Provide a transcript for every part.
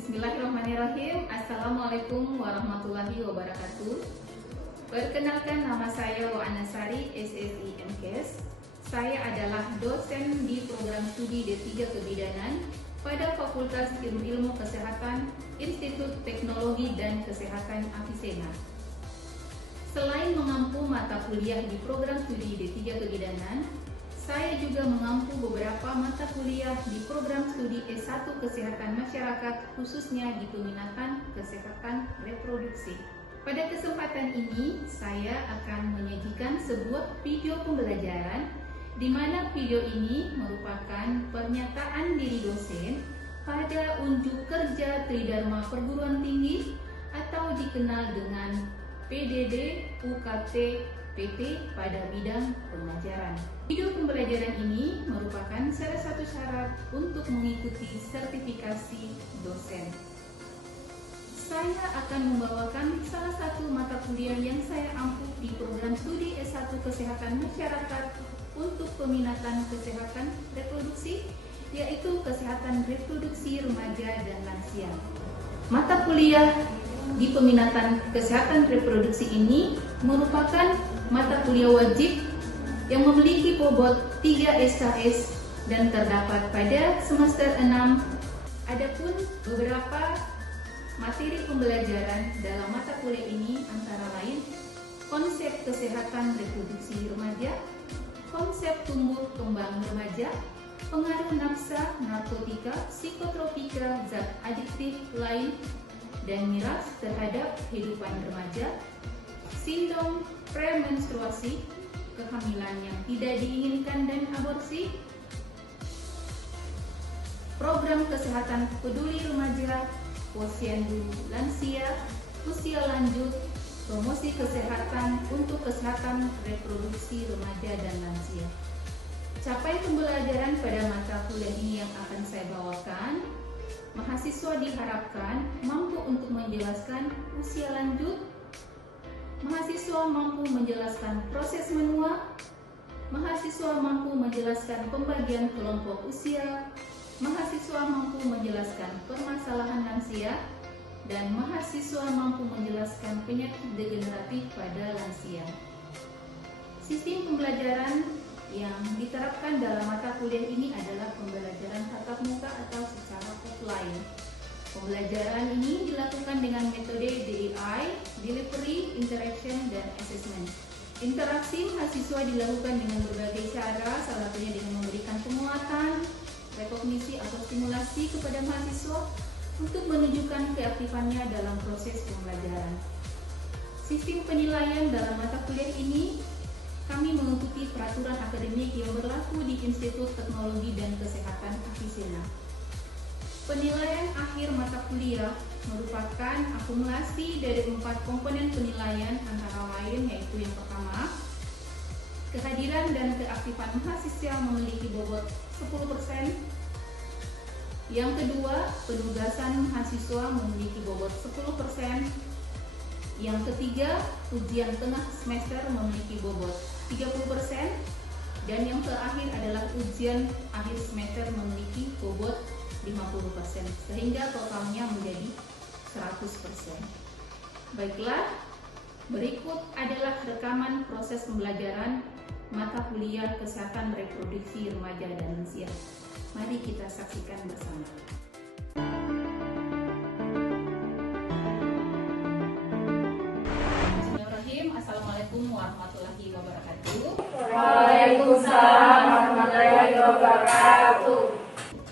Bismillahirrahmanirrahim. Assalamualaikum warahmatullahi wabarakatuh. Perkenalkan, nama saya Waanasari, SSI MKes. Saya adalah dosen di program studi D3 Kebidanan pada Fakultas Ilmu Kesehatan Institut Teknologi dan Kesehatan Avicenna. Selain mengampu mata kuliah di program studi D3 Kebidanan, saya juga mengampu beberapa mata kuliah di program studi S1 Kesehatan Masyarakat, khususnya di peminatan kesehatan reproduksi. Pada kesempatan ini, saya akan menyajikan sebuah video pembelajaran di mana video ini merupakan pernyataan diri dosen pada unjuk kerja Tridharma Perguruan Tinggi atau dikenal dengan PDD UKT PT pada bidang pengajaran. Video pembelajaran ini merupakan salah satu syarat untuk mengikuti sertifikasi dosen. Saya akan membawakan salah satu mata kuliah yang saya ampu di program studi S1 Kesehatan Masyarakat untuk peminatan kesehatan reproduksi, yaitu kesehatan reproduksi remaja dan lansia. Mata kuliah di peminatan kesehatan reproduksi ini merupakan mata kuliah wajib yang memiliki bobot 3 SKS dan terdapat pada semester 6. Adapun beberapa materi pembelajaran dalam mata kuliah ini antara lain konsep kesehatan reproduksi remaja, konsep tumbuh kembang remaja, pengaruh nafsa, narkotika, psikotropika, zat adiktif lain, dan miras terhadap kehidupan remaja, sindrom premenstruasi, kehamilan yang tidak diinginkan dan aborsi, program kesehatan peduli remaja, posyandu lansia, usia lanjut, promosi kesehatan untuk kesehatan reproduksi remaja dan lansia. Capaian pembelajaran pada mata kuliah ini yang akan saya bawakan, mahasiswa diharapkan mampu untuk menjelaskan usia lanjut, mahasiswa mampu menjelaskan proses menua, mahasiswa mampu menjelaskan pembagian kelompok usia, mahasiswa mampu menjelaskan permasalahan lansia, dan mahasiswa mampu menjelaskan penyakit degeneratif pada lansia. Sistem pembelajaran yang diterapkan dalam mata kuliah ini adalah pembelajaran tatap muka atau secara offline. Pembelajaran ini dilakukan dengan metode DEI, Delivery, Interaction, dan Assessment. Interaksi mahasiswa dilakukan dengan berbagai cara, salah satunya dengan memberikan penguatan, rekognisi atau stimulasi kepada mahasiswa untuk menunjukkan keaktifannya dalam proses pembelajaran. Sistem penilaian dalam mata kuliah ini, kami mengikuti peraturan akademik yang berlaku di Institut Teknologi dan Kesehatan Avicenna. Penilaian akhir mata kuliah merupakan akumulasi dari 4 komponen penilaian antara lain, yaitu yang pertama, kehadiran dan keaktifan mahasiswa memiliki bobot 10%. Yang kedua, penugasan mahasiswa memiliki bobot 10%. Yang ketiga, ujian tengah semester memiliki bobot 30%. Dan yang terakhir adalah ujian akhir semester memiliki bobot 50%, sehingga totalnya menjadi 100%. Baiklah, berikut adalah rekaman proses pembelajaran mata kuliah kesehatan reproduksi remaja dan lansia. Mari kita saksikan bersama. Bismillahirrahmanirrahim. Assalamualaikum warahmatullahi wabarakatuh. Waalaikumsalam warahmatullahi wabarakatuh.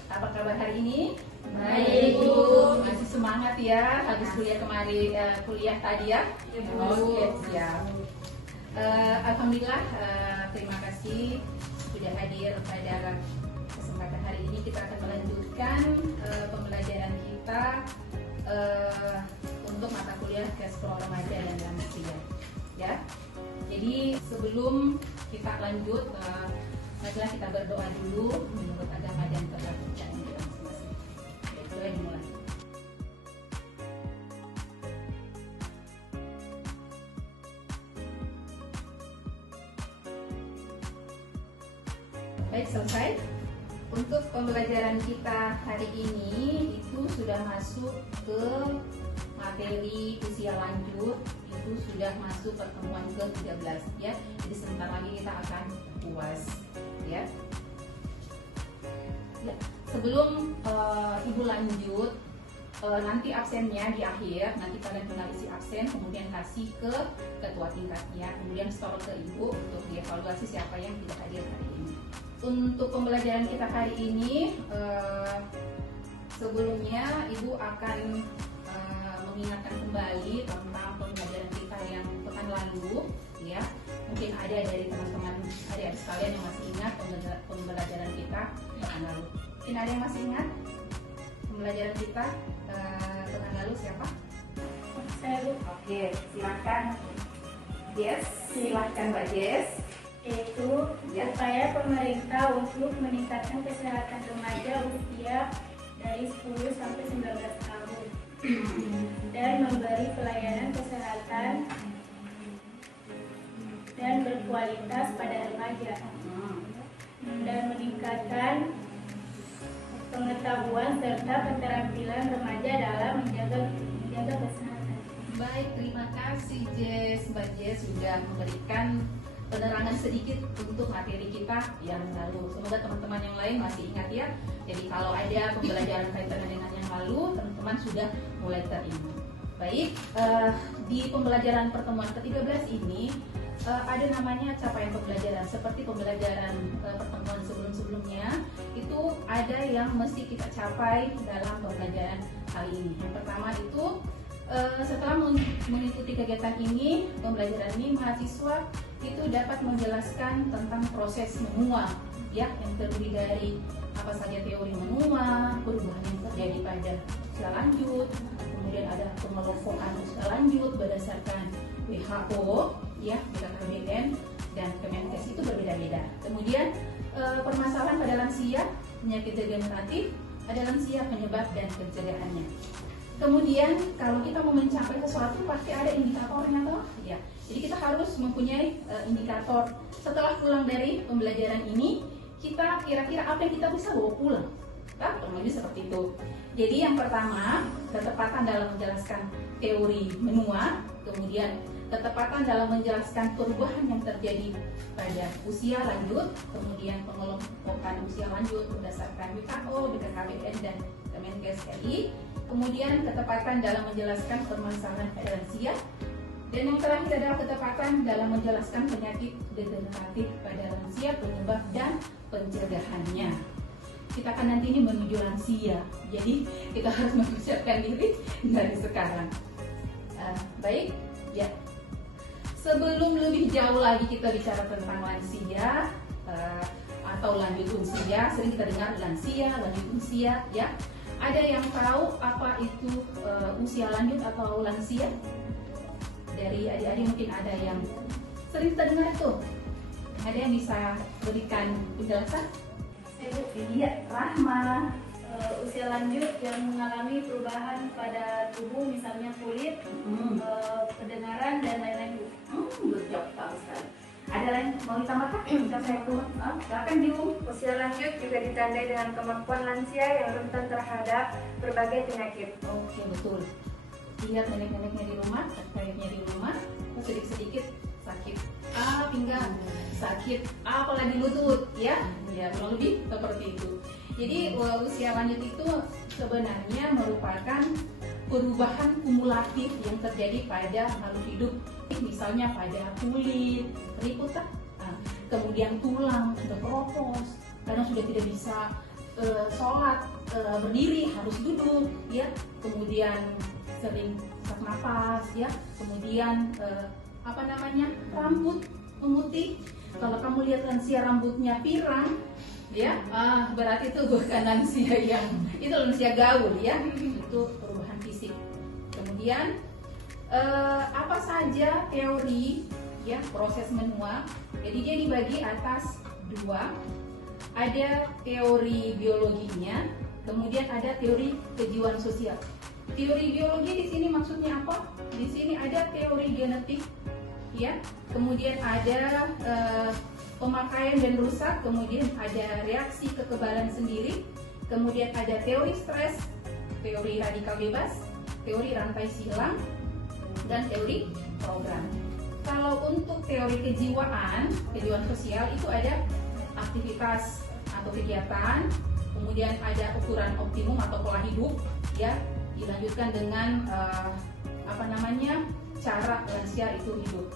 Apa kabar hari ini? Baik, Bu. Masih semangat ya habis kuliah kemarin, kuliah tadi ya? Oke, siap. Alhamdulillah, terima kasih sudah hadir pada kesempatan hari ini. Kita akan melanjutkan pembelajaran kita untuk mata kuliah Gastro Remaja dan Lansia. Ya. Jadi sebelum kita lanjut, marilah kita berdoa dulu menurut agama dan kepercayaan kita masing-masing. Boleh dimulai. Baik, selesai. Untuk pembelajaran kita hari ini itu sudah masuk ke materi usia lanjut, itu sudah masuk pertemuan ke-13 ya. Jadi sebentar lagi kita akan UAS ya. Sebelum Ibu lanjut, nanti absennya di akhir, nanti kalian tinggal isi absen, kemudian kasih ke ketua tingkatnya, kemudian store ke Ibu untuk dievaluasi siapa yang tidak hadir hari ini. Untuk pembelajaran kita hari ini, sebelumnya Ibu akan mengingatkan kembali tentang pembelajaran kita yang pekan lalu ya. Mungkin ada dari teman-teman adik-adik sekalian yang masih ingat pembelajaran kita pekan lalu. Mungkin ada yang masih ingat pembelajaran kita pekan lalu siapa? Saya, Bu. Oke, silakan. Yes, silakan Mbak Jess. Yaitu upaya pemerintah untuk meningkatkan kesehatan remaja usia dari 10 sampai 19 tahun dan memberi pelayanan kesehatan dan berkualitas pada remaja dan meningkatkan pengetahuan serta keterampilan remaja dalam menjaga kesehatan. Baik, terima kasih Jess. Mbak Jess sudah memberikan penerangan sedikit untuk materi kita yang lalu. Semoga teman-teman yang lain masih ingat ya. Jadi kalau ada pembelajaran kaitan dengan yang lalu, teman-teman sudah mulai teringat. Baik, di pembelajaran pertemuan ke-13 ini ada namanya capaian pembelajaran. Seperti pembelajaran pertemuan sebelum-sebelumnya, itu ada yang mesti kita capai dalam pembelajaran kali ini. Yang pertama itu setelah mengikuti kegiatan ini, pembelajaran ini, mahasiswa itu dapat menjelaskan tentang proses menua ya, yang terdiri dari apa saja teori menua, perubahan yang terjadi pada usia lanjut, kemudian ada pengelompokan usia lanjut berdasarkan WHO ya, BKKBN dan Kemenkes itu berbeda-beda. Kemudian permasalahan pada lansia, penyakit degeneratif, ada lansia, penyebab dan pencegahannya. Kemudian kalau kita mau mencapai sesuatu pasti ada indikatornya toh ya. Jadi kita harus mempunyai indikator. Setelah pulang dari pembelajaran ini, kita kira-kira apa yang kita bisa bawa pulang. Nah, kurang lebih seperti itu. Jadi yang pertama, ketepatan dalam menjelaskan teori menua, kemudian ketepatan dalam menjelaskan perubahan yang terjadi pada usia lanjut, kemudian pengelompokan usia lanjut berdasarkan WHO, BKKBN dan Kemenkes RI. Kemudian ketepatan dalam menjelaskan permasalahan pada lansia, dan yang terakhir adalah ketepatan dalam menjelaskan penyakit degeneratif pada lansia, penyebab dan pencegahannya. Kita akan nanti ini menuju lansia, jadi kita harus mempersiapkan diri dari sekarang. Baik, ya. Sebelum lebih jauh lagi kita bicara tentang lansia atau lanjut usia, sering kita dengar lansia, lanjut usia, ya. Ada yang tahu apa itu usia lanjut atau lansia? Dari adik-adik mungkin ada yang sering kita dengar itu. Ada yang bisa berikan penjelasan? Iya, Rahma. Usia lanjut yang mengalami perubahan pada tubuh, misalnya kulit, pendengaran dan lain-lain. Good job, bagus sekali. Ada lain mau ditambahkan? Bisa saya turun? Silakan Dium. Usia lanjut juga ditandai dengan kemampuan lansia yang rentan terhadap berbagai penyakit. Oke, betul. Lihat nenek-neneknya di rumah, kakeknya di rumah, sedikit-sedikit sakit pinggang, sakit apalagi lutut, ya kurang lebih seperti itu. Jadi usia lanjut itu sebenarnya merupakan perubahan kumulatif yang terjadi pada makhluk hidup, misalnya pada kulit, keriput, kemudian tulang sudah keropos, karena sudah tidak bisa sholat berdiri, harus duduk, ya. Kemudian sering sesak napas, ya. Kemudian rambut memutih. Kalau kamu lihat lansia rambutnya pirang, ya, berarti itu bukan lansia itu lansia gaul, ya. Itu perubahan fisik. Kemudian apa saja teori, ya, proses menua? Jadi dia dibagi atas dua. Ada teori biologinya, kemudian ada teori kejiwaan sosial. Teori biologi di sini maksudnya apa? Di sini ada teori genetik, ya. Kemudian ada pemakaian dan rusak, kemudian ada reaksi kekebalan sendiri, kemudian ada teori stres, teori radikal bebas, teori rantai silang, dan teori program. Kalau untuk teori kejiwaan sosial itu ada aktivitas atau kegiatan, kemudian ada ukuran optimum atau pola hidup, ya, dilanjutkan dengan cara lansia itu hidup.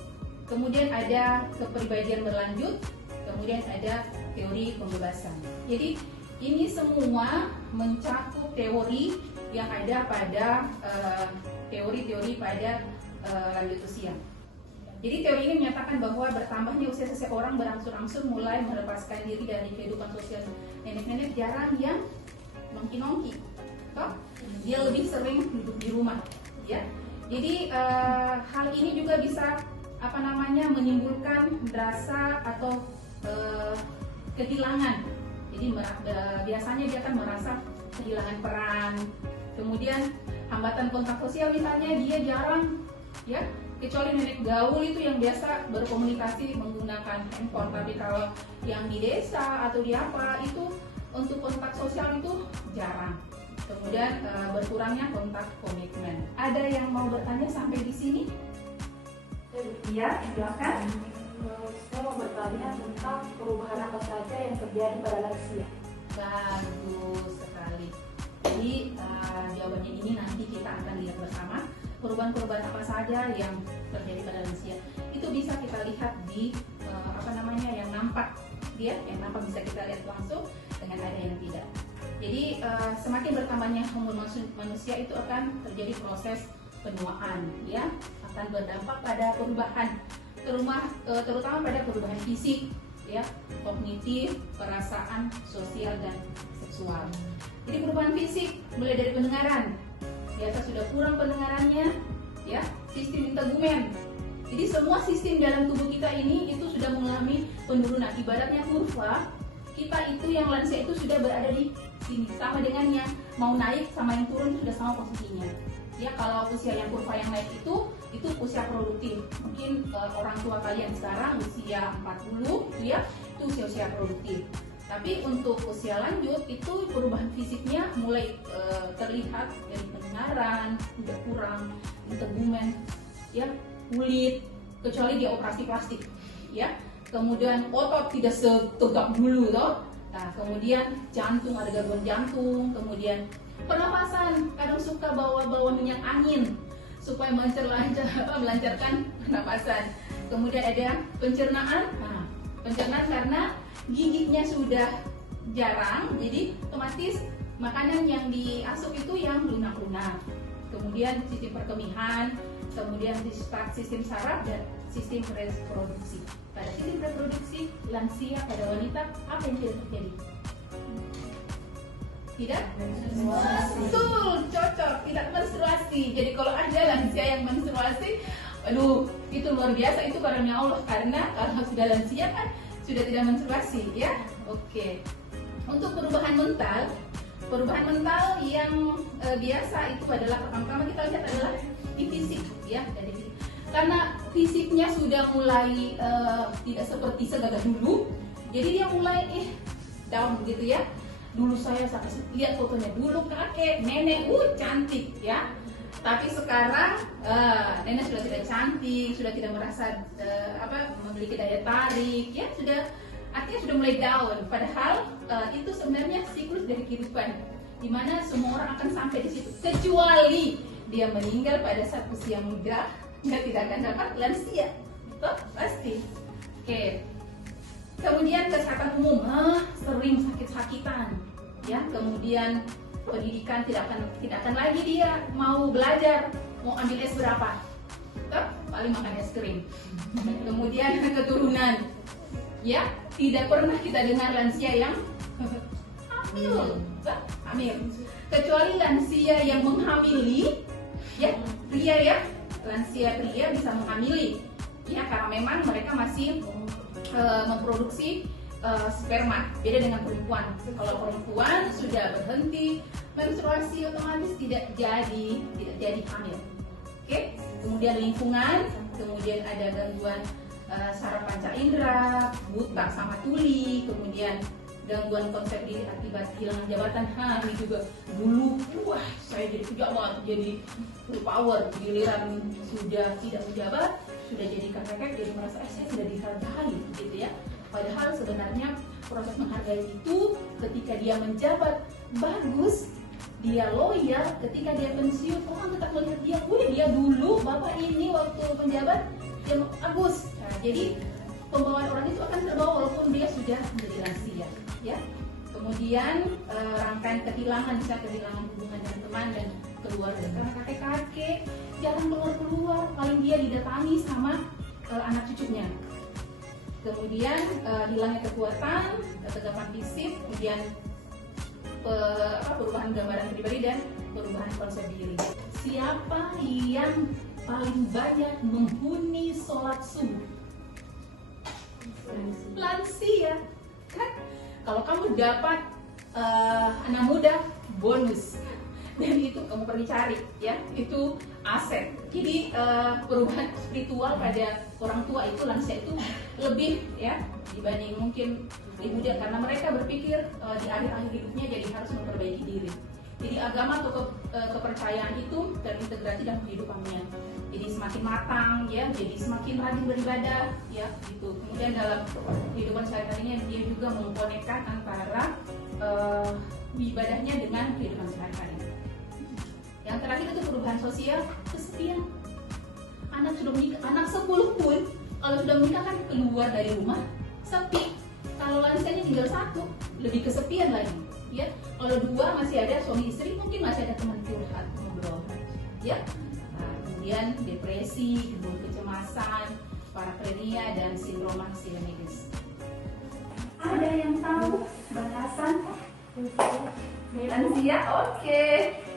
Kemudian ada kepribadian berlanjut, kemudian ada teori pembebasan. Jadi ini semua mencakup teori yang ada pada teori-teori pada lanjut usia. Jadi teori ini menyatakan bahwa bertambahnya usia seseorang berangsur-angsur mulai melepaskan diri dari kehidupan sosial nenek-nenek jarang yang nongki-nongki, dia lebih sering duduk di rumah, ya. Jadi hal ini juga bisa menimbulkan rasa atau kehilangan. Jadi biasanya dia akan merasa kehilangan peran. Kemudian hambatan kontak sosial, misalnya dia jarang, ya. Kecuali nenek gaul itu yang biasa berkomunikasi menggunakan handphone, tapi kalau yang di desa atau di apa itu untuk kontak sosial itu jarang. Kemudian berkurangnya kontak komitmen. Ada yang mau bertanya sampai di sini? Ya, silakan. Saya mau bertanya tentang perubahan apa saja yang terjadi pada lansia. Bagus sekali. Jadi jawabannya ini nanti kita akan lihat bersama. Perubahan-perubahan apa saja yang terjadi pada lansia itu bisa kita lihat di yang nampak, yang nampak bisa kita lihat langsung, dengan ada yang tidak. Jadi semakin bertambahnya umur manusia itu akan terjadi proses penuaan, ya, akan berdampak pada perubahan, terutama pada perubahan fisik, ya, kognitif, perasaan, sosial, dan seksual. Jadi perubahan fisik mulai dari pendengaran. Biasa sudah kurang pendengarannya, ya, sistem integumen. Jadi semua sistem dalam tubuh kita ini itu sudah mengalami penurunan. Ibaratnya kurva, kita itu yang lansia itu sudah berada di sini, sama dengan yang mau naik sama yang turun sudah sama posisinya. Ya, kalau usia yang kurva yang naik itu usia produktif. Mungkin orang tua kalian sekarang usia 40, ya, itu usia produktif. Tapi untuk usia lanjut itu perubahan fisiknya mulai terlihat dari pendengaran sudah kurang, integumen, ya, kulit, kecuali dia operasi plastik, ya. Kemudian otot tidak setegak dulu, toh. Nah, kemudian jantung, ada gangguan jantung, kemudian pernapasan, kadang suka bawa minyak angin supaya melancarkan pernapasan. Kemudian ada pencernaan, pencernaan karena giginya sudah jarang, jadi otomatis makanan yang diasup itu yang lunak-lunak. Kemudian sistem perkemihan, kemudian sistem saraf dan sistem reproduksi. Pada sistem reproduksi lansia pada wanita apa yang tidak terjadi? Tidak? Betul, cocok, tidak menstruasi. Jadi kalau ada lansia yang menstruasi, aduh, itu luar biasa, itu karunia Allah, karena kalau sudah lansia kan sudah tidak menstruasi, ya. Oke. Untuk perubahan mental yang biasa itu adalah pertama kita lihat adalah di fisik, ya, dari fisik. Karena fisiknya sudah mulai tidak seperti segagah dulu, jadi dia mulai down begitu, ya. Dulu saya lihat fotonya dulu kakek, nenek, cantik, ya. Tapi sekarang nenek sudah tidak cantik, sudah tidak merasa memiliki daya tarik, ya, artinya sudah mulai down. Padahal itu sebenarnya siklus dari kehidupan, di mana semua orang akan sampai di situ, kecuali dia meninggal pada saat usia muda, dia tidak akan dapat lansia, betul? Pasti. Oke. Kemudian kesehatan umum, sering sakit-sakitan, ya. Kemudian pendidikan tidak akan lagi dia mau belajar, mau ambil S berapa, paling makan es krim. Kemudian keturunan, ya, tidak pernah kita dengar lansia yang hamil, kecuali lansia yang menghamili, ya, pria, ya, lansia pria bisa menghamili, ya, karena memang mereka masih memproduksi sperma, beda dengan perempuan. Kalau perempuan sudah berhenti menstruasi, otomatis tidak jadi hamil. Oke. Kemudian lingkungan, kemudian ada gangguan saraf panca indera, buta sama tuli, kemudian gangguan konsep diri akibat kehilangan jabatan. Ini juga dulu, wah saya jadi pejabat, jadi full power, giliran sudah tidak menjabat, sudah jadi kakek, jadi merasa saya tidak dihargai gitu ya. Padahal sebenarnya proses menghargai itu ketika dia menjabat bagus, dia loyal, ketika dia pensiun orang tetap melihat dia, dia dulu bapak ini waktu penjabat dia bagus. Nah, jadi pembawaan orang itu akan terbawa walaupun dia sudah menjadi lansia, ya. Kemudian rangkaian kehilangan, bisa kehilangan hubungan dengan teman dan keluarga karena kakek-kakek jarang keluar, paling dia didatangi sama anak cucunya. Kemudian hilangnya kekuatan, ketegapan fisik, kemudian perubahan gambaran pribadi dan perubahan konsep diri. Siapa yang paling banyak menghuni sholat subuh? Lansia, kan? Kalau kamu dapat anak muda, bonus, dan itu kamu pergi cari, ya, itu aset. Jadi perubahan spiritual pada orang tua itu, lansia itu lebih, ya, dibanding mungkin muda, karena mereka berpikir di akhir-akhir hidupnya jadi harus memperbaiki diri. Jadi agama atau kepercayaan itu terintegrasi dalam kehidupannya. Jadi semakin matang, ya, jadi semakin rajin beribadah, ya, gitu. Kemudian dalam kehidupan sehari-harinya dia juga mengkonekkan antara ibadahnya dengan kehidupan sehari-hari. Yang terakhir itu perubahan sosial, kesepian. Anak sudah menikah, anak 10 pun kalau sudah menikah kan keluar dari rumah, sepi. Kalau lansianya tinggal 1, lebih kesepian lagi, ya. Kalau 2 masih ada suami istri, mungkin masih ada teman curhat, ngobrol, ya. Nah, kemudian depresi, gangguan kecemasan, parafrenia, dan sindrom anxiety. Ada yang tahu batasan lansia? Oke.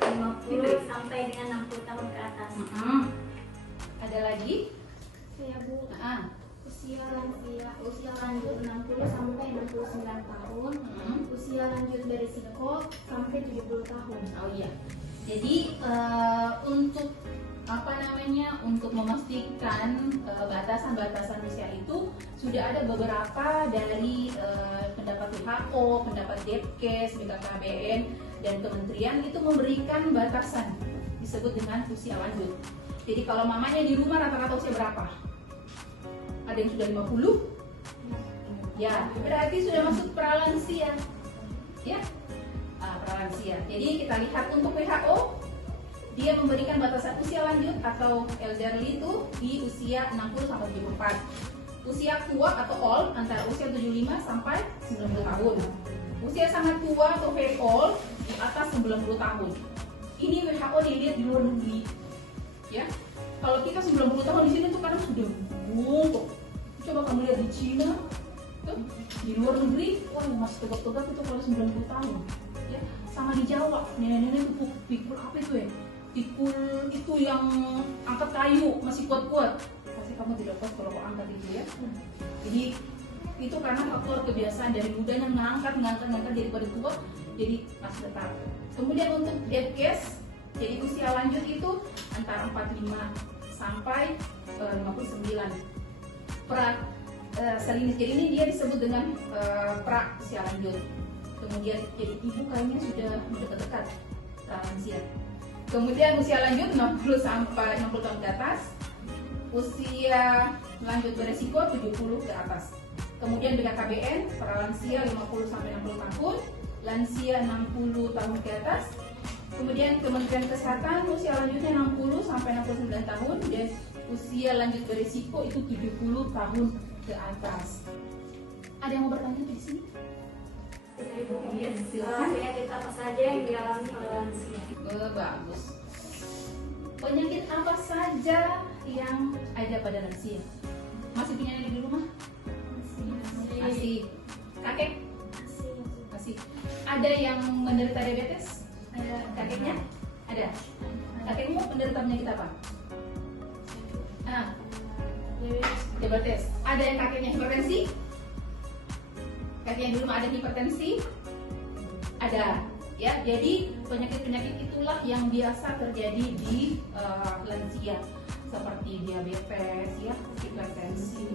50 sampai dengan 60 tahun ke atas. Ada lagi? Saya Bu, usia lansia, usia lanjut 60 sampai 69 tahun, usia lanjut berisiko sampai 70 tahun. Oh iya. Jadi untuk untuk memastikan batasan-batasan usia itu sudah ada beberapa dari pendapat WHO, pendapat Depkes, BKKBN, dan kementerian itu memberikan batasan disebut dengan usia lanjut. Jadi kalau mamanya di rumah rata-rata usia berapa? Ada yang sudah 50? Ya, berarti sudah masuk pralansia. Ya, pralansia. Jadi kita lihat untuk WHO, dia memberikan batasan usia lanjut atau elderly itu di usia 60 sampai 74. Usia tua atau old antara usia 75 sampai 90 tahun. Usia sangat tua atau very old di atas 90 tahun. Ini WHO dilihat di luar negeri. Ya. Kalau kita 90 tahun di sini tuh kadang sudah bungkuk. Coba kamu lihat di Cina, tuh, di luar negeri, wah masih tegak-tegak itu kalau 90 tahun. Ya. Sama di Jawa, nenek-nenek itu pikul apa itu ya? Pikul itu yang angkat kayu masih kuat-kuat. Pasti kamu tidak kuat kalau angkat itu ya. Jadi itu karena faktor kebiasaan dari mudanya mengangkat daripada tua, jadi masih tetap. Kemudian untuk Depkes, jadi usia lanjut itu antara 45 sampai 59. Selinis, jadi ini dia disebut dengan pra usia lanjut. Kemudian jadi ibu kayaknya sudah dekat-dekat lansia. Kemudian usia lanjut 60 sampai 60 tahun ke atas. Usia lanjut beresiko 70 ke atas. Kemudian BKKBN pralansia 50 sampai 60 tahun, lansia 60 tahun ke atas. Kemudian Kementerian Kesehatan usia lanjutnya 60 sampai 69 tahun dan usia lanjut berisiko itu 70 tahun ke atas. Ada yang mau bertanya di sini? Penyakit apa saja yang dialami oleh lansia? Bagus. Penyakit apa saja yang ada pada lansia? Masih punya nenek di rumah? Masih. Kakek? Masih. Ada yang menderita diabetes? Ada kakeknya? Ada. Kakekmu menderita penyakit apa? Diabetes. Ada yang kakeknya hipertensi? Kakeknya di rumah ada hipertensi? Ada. Ya, jadi penyakit-penyakit itulah yang biasa terjadi di lansia. seperti diabetes, ya, hipertensi,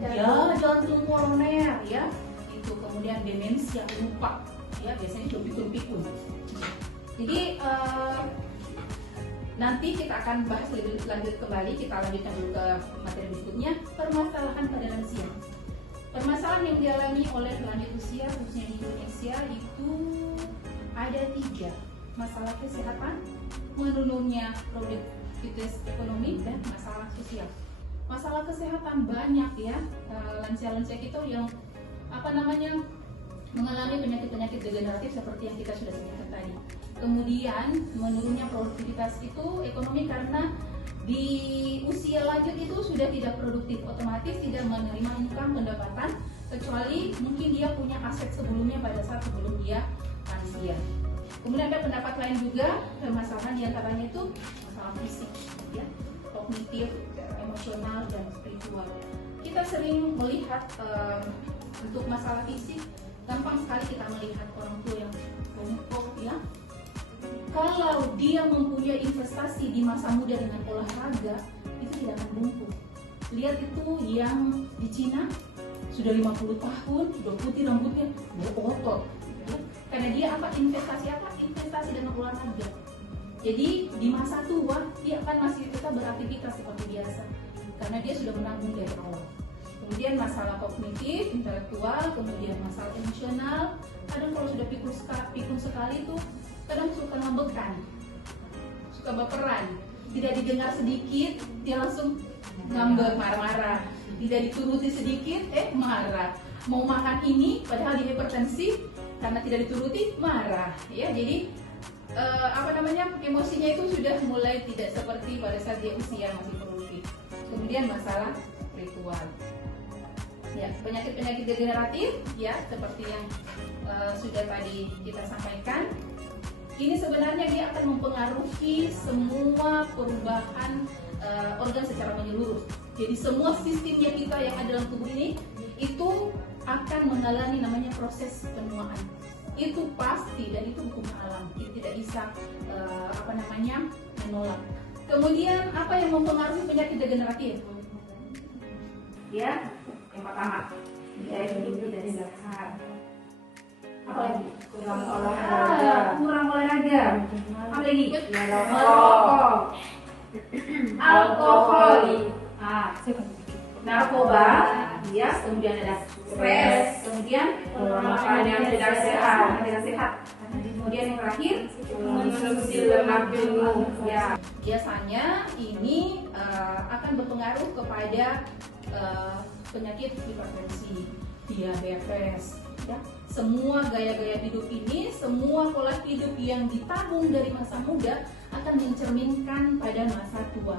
ya, jantung koroner, ya, itu kemudian demensia lupa, ya, biasanya itu pikun-pikun. Jadi nanti kita akan bahas lebih lanjut kembali, kita lanjutkan dulu ke materi berikutnya, permasalahan pada lansia. Permasalahan yang dialami oleh lanjut usia khususnya di Indonesia itu ada 3, masalah kesehatan, menurunnya produktivitas ekonomi, dan masalah sosial. Masalah kesehatan banyak, ya, lansia-lansia kita yang mengalami penyakit-penyakit degeneratif seperti yang kita sudah sebutkan tadi. Kemudian menurunnya produktivitas itu ekonomi karena di usia lanjut itu sudah tidak produktif, otomatis tidak menerima income pendapatan kecuali mungkin dia punya aset sebelumnya pada saat sebelum dia lansia. Kemudian ada pendapat lain juga, permasalahan diantaranya itu masalah fisik, ya, kognitif, emosional, dan spiritual. Kita sering melihat untuk masalah fisik, gampang sekali kita melihat orang tua yang bongkok, ya. Kalau dia mempunyai investasi di masa muda dengan olahraga, itu tidak akan lumpuh. Lihat itu yang di Cina sudah 50 tahun, sudah putih rambutnya, berotot. Ya. Karena dia investasi dengan olahraga. Jadi di masa tua dia akan masih tetap beraktivitas seperti biasa karena dia sudah menanggung dari awal. Kemudian masalah kognitif, intelektual, kemudian masalah emosional. Kadang kalau sudah pikun sekali tuh kadang suka ngambekan, suka baperan. Tidak didengar sedikit dia langsung ngambek, marah-marah. Tidak dituruti sedikit marah. Mau makan ini padahal dia hipertensi, karena tidak dituruti marah, ya. Jadi emosinya itu sudah mulai tidak seperti pada saat dia usia masih produktif. Kemudian masalah spiritual, ya, penyakit-penyakit degeneratif, ya, seperti yang sudah tadi kita sampaikan. Ini sebenarnya dia akan mempengaruhi semua perubahan organ secara menyeluruh. Jadi semua sistemnya kita yang ada dalam tubuh ini itu akan mengalami namanya proses penuaan. Itu pasti dan itu hukum alam. Kita tidak bisa menolak. Kemudian apa yang mempengaruhi penyakit degeneratif? Ya, yang pertama gaya hidup tidak sehat. Apa lagi? Kurang olahraga. Apa lagi? Merokok, alkohol, narkoba, ya, kemudian ada stres, kemudian makan yang tidak sehat. Kemudian yang terakhir mengonsumsi lemak jenuh. Ya, biasanya ini akan berpengaruh kepada penyakit hipertensi, diabetes, ya. Semua gaya-gaya hidup ini, semua pola hidup yang ditabung dari masa muda akan mencerminkan pada masa tua.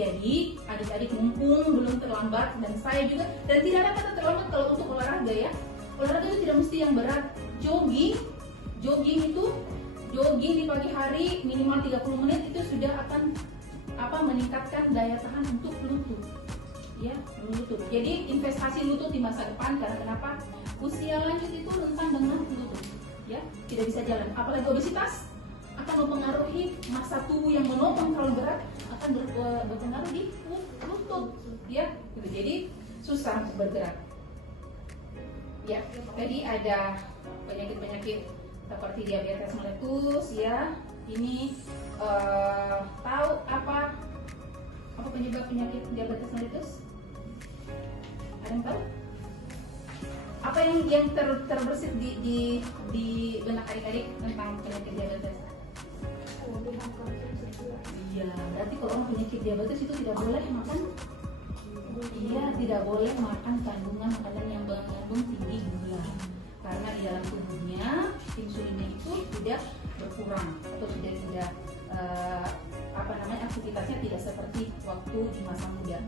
Jadi adik-adik mumpung belum terlambat, dan saya juga, dan tidak ada kata terlambat kalau untuk olahraga, ya. Olahraga itu tidak mesti yang berat. Jogging di pagi hari minimal 30 menit itu sudah akan meningkatkan daya tahan untuk lutut, ya, lutut. Jadi investasi lutut di masa depan, karena kenapa? Usia lanjut itu rentan dengan lutut, ya, tidak bisa jalan. Apalagi obesitas akan mempengaruhi masa tubuh yang menopang terlalu berat, akan berpengaruh di lutut, ya. Jadi susah untuk bergerak. Ya, tadi ada penyakit-penyakit seperti diabetes meletus, ya. Ini tahu apa penyebab penyakit diabetes meletus? Ada yang tahu? Apa yang terbersit di benak adik-adik tentang penyakit diabetes? Iya, berarti kalau orang penyakit diabetes itu tidak boleh makan. Iya, tidak boleh makan kandungan makanan yang mengandung tinggi gula, karena di dalam tubuhnya insulinnya itu sudah berkurang atau sudah tidak aktivitasnya tidak seperti waktu di masa muda.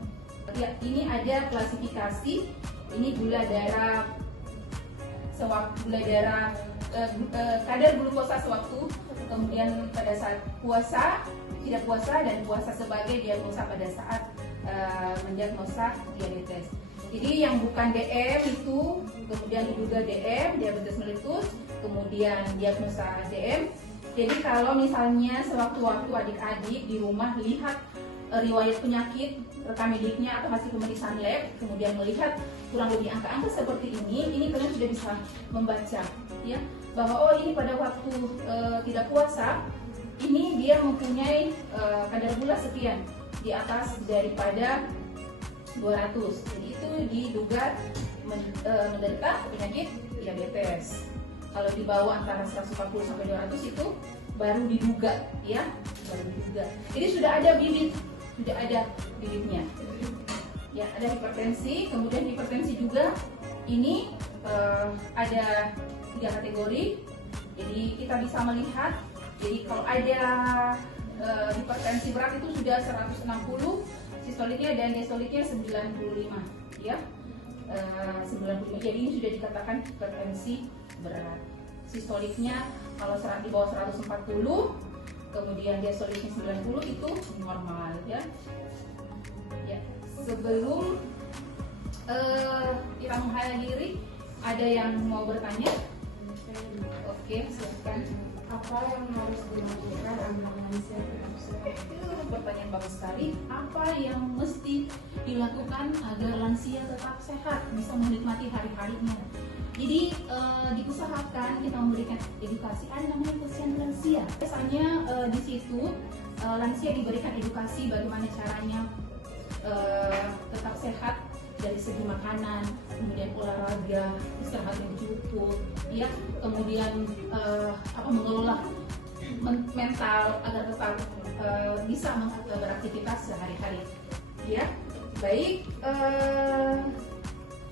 Ya, ini ada klasifikasi. Ini gula darah kadar glukosa sewaktu, kemudian pada saat puasa, tidak puasa, dan puasa sebagai diagnosa pada saat mendiagnosa diabetes. Jadi yang bukan DM itu kemudian diduga DM, diabetes meletus, kemudian diagnosa DM. Jadi kalau misalnya sewaktu-waktu adik-adik di rumah lihat riwayat penyakit, rekam mediknya atau hasil pemeriksaan lab, kemudian melihat kurang lebih angka-angka seperti ini kalian sudah bisa membaca ya bahwa oh ini pada waktu tidak puasa ini dia mempunyai kadar gula sekian di atas daripada 200. Jadi itu diduga menderita penyakit diabetes. Kalau di bawah antara 140 sampai 200 itu baru diduga ya, baru diduga. Jadi sudah ada bibitnya. Ya, ada hipertensi, kemudian hipertensi juga ini ada 3 kategori. Jadi kita bisa melihat, jadi kalau ada hipertensi berat itu sudah 160 sistoliknya dan diastoliknya 95 ya. 95. Jadi ini sudah dikatakan hipertensi berat. Sistoliknya kalau di bawah 140, kemudian diastoliknya 90 itu normal ya. Ya, sebelum kita mengakhiri, ada yang mau bertanya? Oke, silakan. Apa yang harus dilakukan agar lansia tetap sehat? Pertanyaan bagus sekali. Apa yang mesti dilakukan agar lansia tetap sehat, bisa menikmati hari-harinya? Jadi diusahakan kita memberikan edukasi. Ada namanya posyandu lansia. Biasanya di situ lansia diberikan edukasi bagaimana caranya tetap sehat dari segi makanan, kemudian olahraga, istirahat yang cukup, ya, kemudian mengelola mental agar tetap bisa beraktivitas sehari-hari, ya. Baik,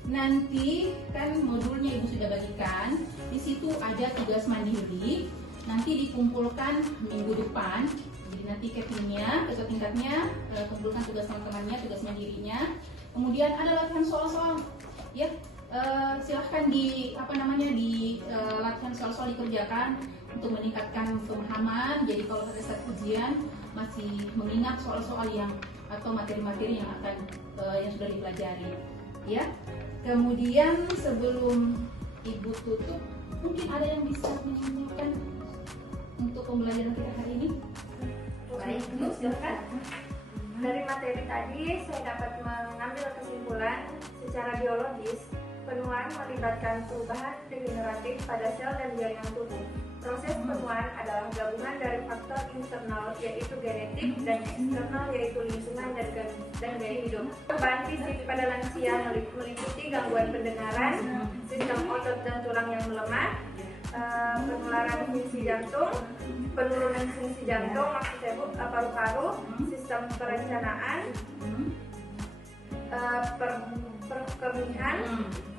nanti kan modulnya Ibu sudah bagikan, di situ ada tugas mandiri, nanti dikumpulkan minggu depan. Jadi nanti ketua tingkatnya kumpulkan tugas teman-temannya, tugas mandirinya. Kemudian ada latihan soal-soal, ya. Silahkan di latihan soal-soal dikerjakan untuk meningkatkan pemahaman. Jadi kalau pada saat ujian masih mengingat soal-soal yang atau materi-materi yang akan yang sudah dipelajari, ya. Kemudian sebelum Ibu tutup, mungkin ada yang bisa menanyakan untuk pembelajaran kita hari ini? Baik, Bu, silakan. Dari materi tadi, saya dapat mengambil kesimpulan secara biologis, penuaan melibatkan perubahan degeneratif pada sel dan jaringan tubuh. Proses penuaan adalah gabungan dari faktor internal yaitu genetik dan eksternal yaitu lingkungan dan gaya hidup. Perubahan fisik pada lansia meliputi gangguan pendengaran, sistem otot dan tulang yang melemah, penularan fungsi jantung, penurunan fungsi jantung, maksudnya paru-paru, sistem perencanaan, perkembangan,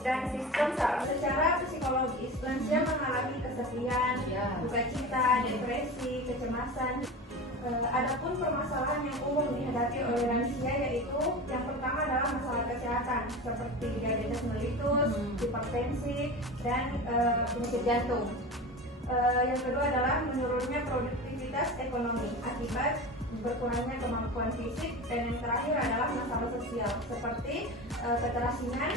dan sistem saraf. Secara psikologis, lansia mengalami kesepian, duka cita, depresi, kecemasan. Adapun permasalahan yang umum dihadapi oleh lansia yaitu yang pertama adalah masalah kesehatan seperti diabetes mellitus, hipertensi, dan penyakit jantung. Yang kedua adalah menurunnya produktivitas ekonomi akibat berkurangnya kemampuan fisik, dan yang terakhir adalah masalah sosial seperti keterasingan,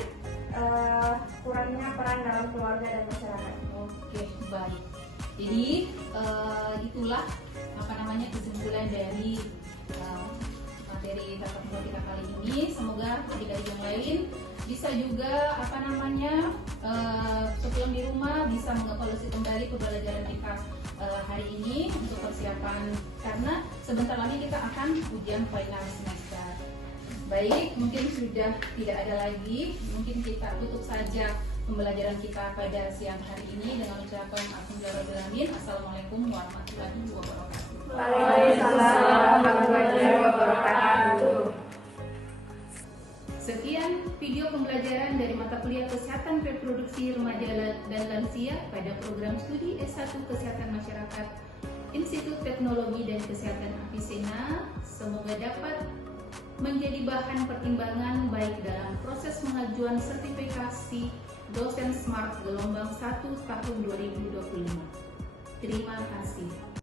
kurangnya peran dalam keluarga dan masyarakat. Oke, baik. Jadi itulah kesimpulan dari materi tatap muka kita kali ini. Semoga adik-adik yang lain bisa juga sebelum di rumah bisa mengevaluasi kembali pembelajaran kita hari ini untuk persiapan, karena sebentar lagi kita akan ujian final semester. Baik, mungkin sudah tidak ada lagi, mungkin kita tutup saja pembelajaran kita pada siang hari ini dengan ucapan alhamdulillah. Assalamualaikum warahmatullahi wabarakatuh. Waalaikumsalam warahmatullahi wabarakatuh. Sekian video pembelajaran dari mata kuliah Kesehatan Reproduksi Remaja dan Lansia pada program studi S1 Kesehatan Masyarakat Institut Teknologi dan Kesehatan Avicenna. Semoga dapat menjadi bahan pertimbangan baik dalam proses pengajuan sertifikasi dosen SMART gelombang 1 tahun 2025. Terima kasih.